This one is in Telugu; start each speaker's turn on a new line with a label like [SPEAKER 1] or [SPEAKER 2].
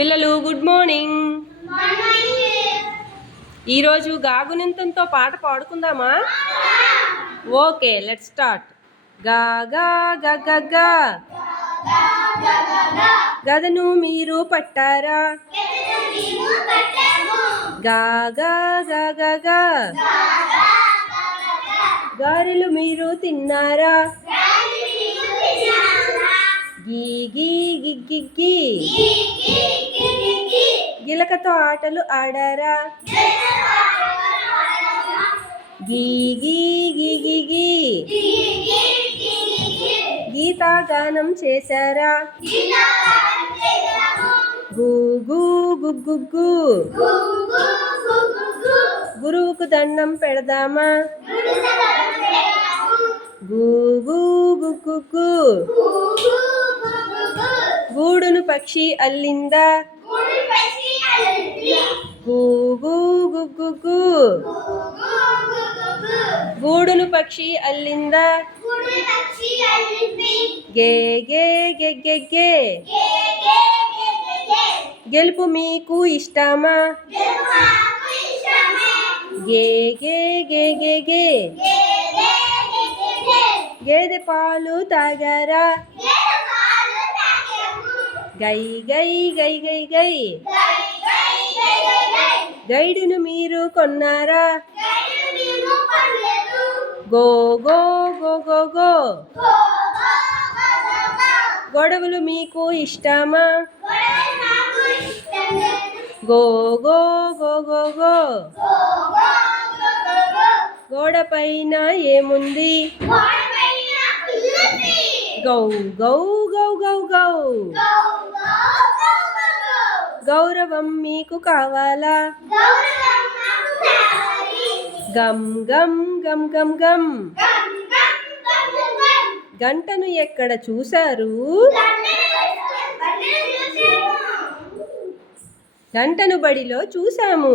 [SPEAKER 1] పిల్లలు గుడ్ మార్నింగ్ ఈరోజు గాగునింతంతో పాట పాడుకుందామా ఓకే లెట్ స్టార్ట్గా గా గ గ గ గదను మీరు పట్టారా గా గా గ గ గ గారెలు మీరు తిన్నారా గీ. గిలకతో ఆటలు ఆడారా? గీ గీ గీతాగానం చేశారా? గురువుకు దండం పెడదామా? గు గు. గు గు గు గు గూడును పక్షి అల్లిందా గే గే గే గే గే గెలుపు మీకు ఇష్టమా గే గే గే గే గే గేదె పాలు తాగారా గై గై గై గై గై. గైడును మీరు కొన్నారా? గో గో గో గో గో. గొడవలు మీకు ఇష్టమా? గో గో గో గో గో. గోడ పైన ఏముంది? గౌ గౌ గౌ గౌ గౌ. గౌరవం మీకు కావాలా? గమ్ గమ్ గమ్ గమ్ గమ్ గంటను ఎక్కడ చూశారు? గంటను బడిలో చూశాము.